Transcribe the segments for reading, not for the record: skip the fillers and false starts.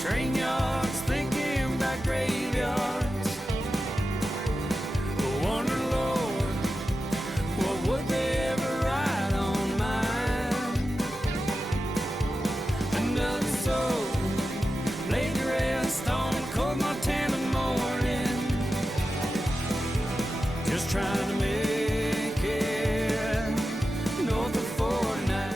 train yards, thinking about graveyards. I wonder, Lord, what would they ever write on mine? Another soul laid to rest on cold Montana morning, just trying to make it north of 49.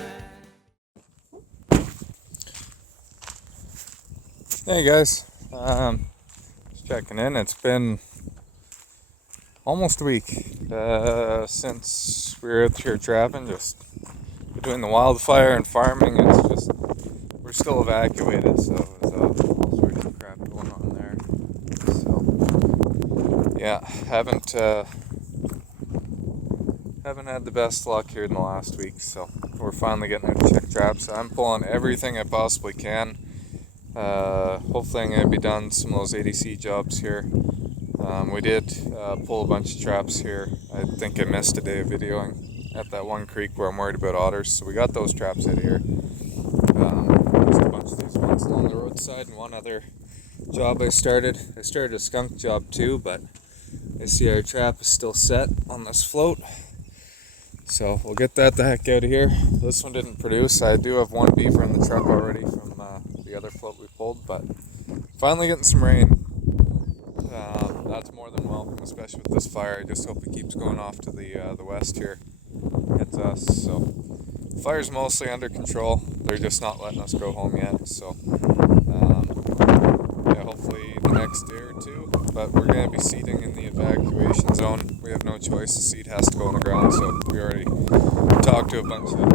Hey guys, just checking in. It's been almost a week since we were out here trapping, just between the wildfire and farming. It's just, we're still evacuated, so there's all sorts of crap going on there. So yeah, haven't had the best luck here in the last week, so we're finally getting out to check traps. I'm pulling everything I possibly can. Hopefully I'm going to be done some of those ADC jobs here. We did pull a bunch of traps here. I think I missed a day of videoing at that one creek where I'm worried about otters, so we got those traps out of here. There's a bunch of these ones along the roadside, and one other job I started a skunk job too, but I see our trap is still set on this float, so we'll get that the heck out of here. This one didn't produce. I do have one beaver in the truck already from the other float we pulled, but finally getting some rain. That's more than welcome, especially with this fire. I just hope it keeps going off to the west here. It's us. So fire's mostly under control. They're just not letting us go home yet. So yeah, hopefully the next day or two. But we're going to be seeding in the evacuation zone. We have no choice. The seed has to go on the ground. So we already talked to a bunch of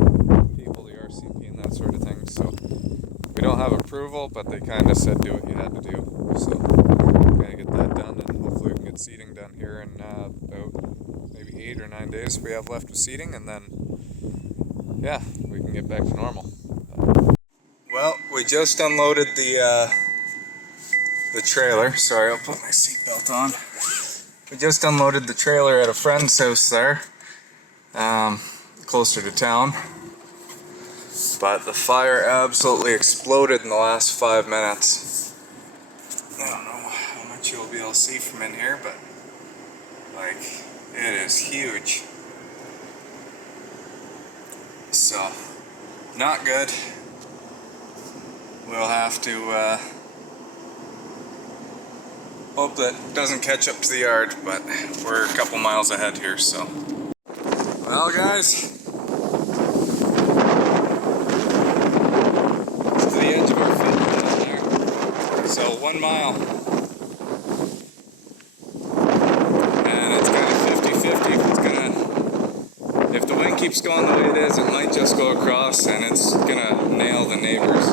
people, the RCP and that sort of thing. So we don't have approval, but they kind of said do what you had to do. So we're going to get that done, and hopefully we can get seeding done here in about maybe 8 or 9 days we have left of seeding, and then yeah, we can get back to normal. Well, we just unloaded the trailer. Sorry, I'll put my seatbelt on. We just unloaded the trailer at a friend's house there, closer to town. But the fire absolutely exploded in the last 5 minutes. I don't know how much you'll be able to see from in here, but like, it is huge. So, not good. We'll have to hope that it doesn't catch up to the yard, but we're a couple miles ahead here, so. Well guys, the edge of our field down there. So 1 mile. And it's kind of 50-50. If the wind keeps going the way it is, it might just go across and it's gonna nail the neighbors.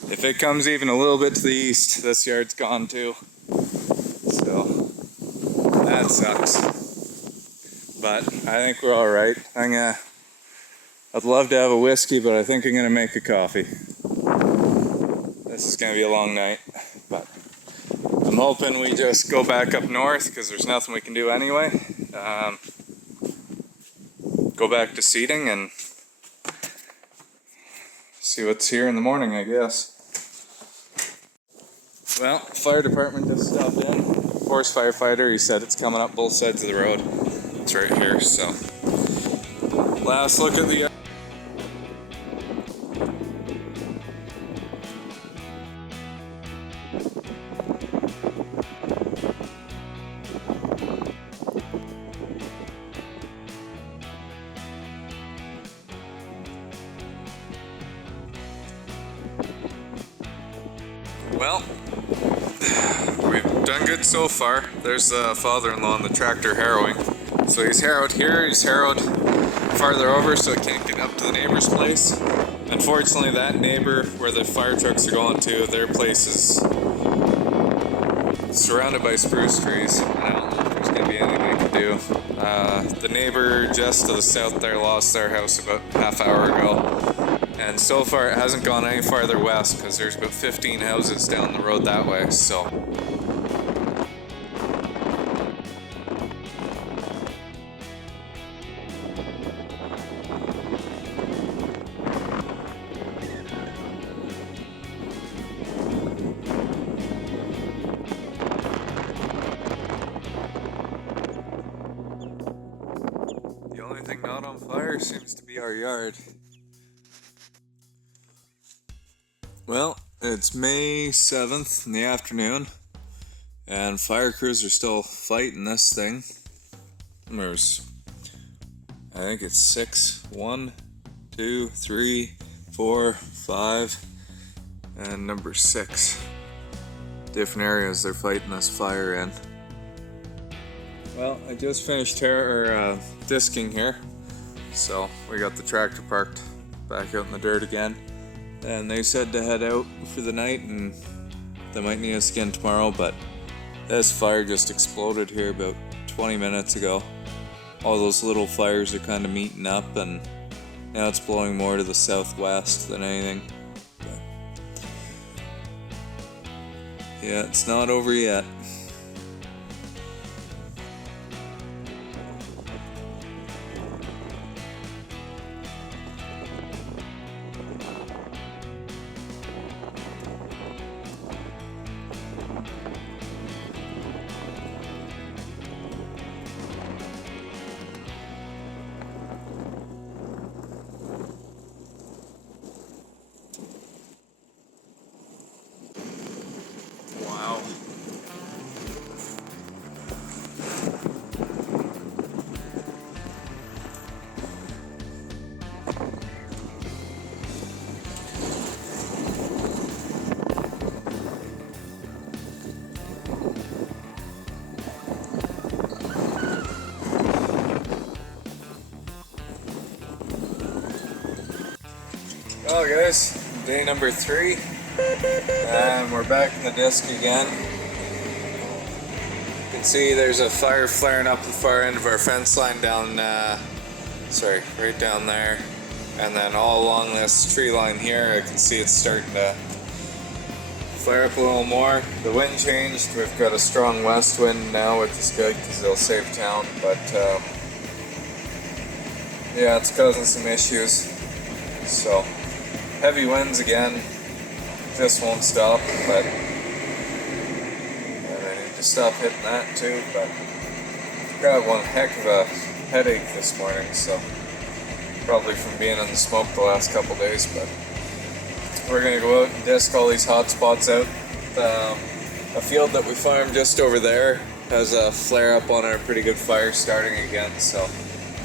But if it comes even a little bit to the east, this yard's gone too. So that sucks. But I think we're alright. I'd love to have a whiskey, but I think I'm going to make a coffee. This is going to be a long night, but I'm hoping we just go back up north because there's nothing we can do anyway. Go back to seeding and see what's here in the morning, I guess. Well, fire department just stopped in. Forest firefighter, he said it's coming up both sides of the road. It's right here, so. Last look at the Well, we've done good so far. There's the father-in-law on the tractor harrowing. So he's harrowed here, he's harrowed farther over so it can't get up to the neighbor's place. Unfortunately, that neighbor where the fire trucks are going to, their place is surrounded by spruce trees. And I don't know if there's going to be anything they can do. The neighbor just to the south there lost their house about half hour ago. And so far it hasn't gone any farther west because there's about 15 houses down the road that way, so. Only thing not on fire seems to be our yard. Well, it's May 7th in the afternoon, and fire crews are still fighting this thing. There's, I think it's 6, 1, 2, 3, 4, 5, and number 6 different areas they're fighting this fire in. Well, I just finished disking here, so we got the tractor parked back out in the dirt again, and they said to head out for the night and they might need us again tomorrow, but this fire just exploded here about 20 minutes ago. All those little fires are kind of meeting up, and now it's blowing more to the southwest than anything. But yeah, it's not over yet. Wow. Well guys, day number 3, and we're back in the disc again. You can see there's a fire flaring up the far end of our fence line down, right down there. And then all along this tree line here, I can see it's starting to flare up a little more. The wind changed, we've got a strong west wind now, which is good because it'll save town, but yeah, it's causing some issues. So heavy winds again, just won't stop, but and I need to stop hitting that too, but got one heck of a headache this morning, so probably from being in the smoke the last couple days, but we're gonna go out and disc all these hot spots out. A field that we farmed just over there has a flare up on it, a pretty good fire starting again, so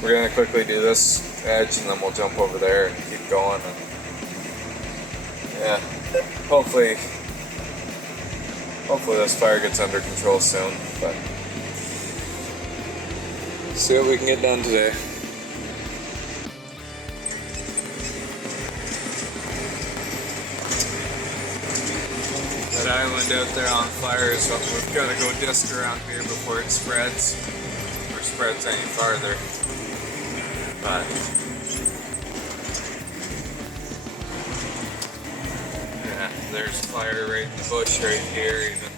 we're gonna quickly do this edge and then we'll jump over there and keep going. And yeah, hopefully this fire gets under control soon, but see what we can get done today. That island out there on fire is what we've got to go disc around here before it spreads, or spreads any farther. But yeah, there's fire right in the bush right here even.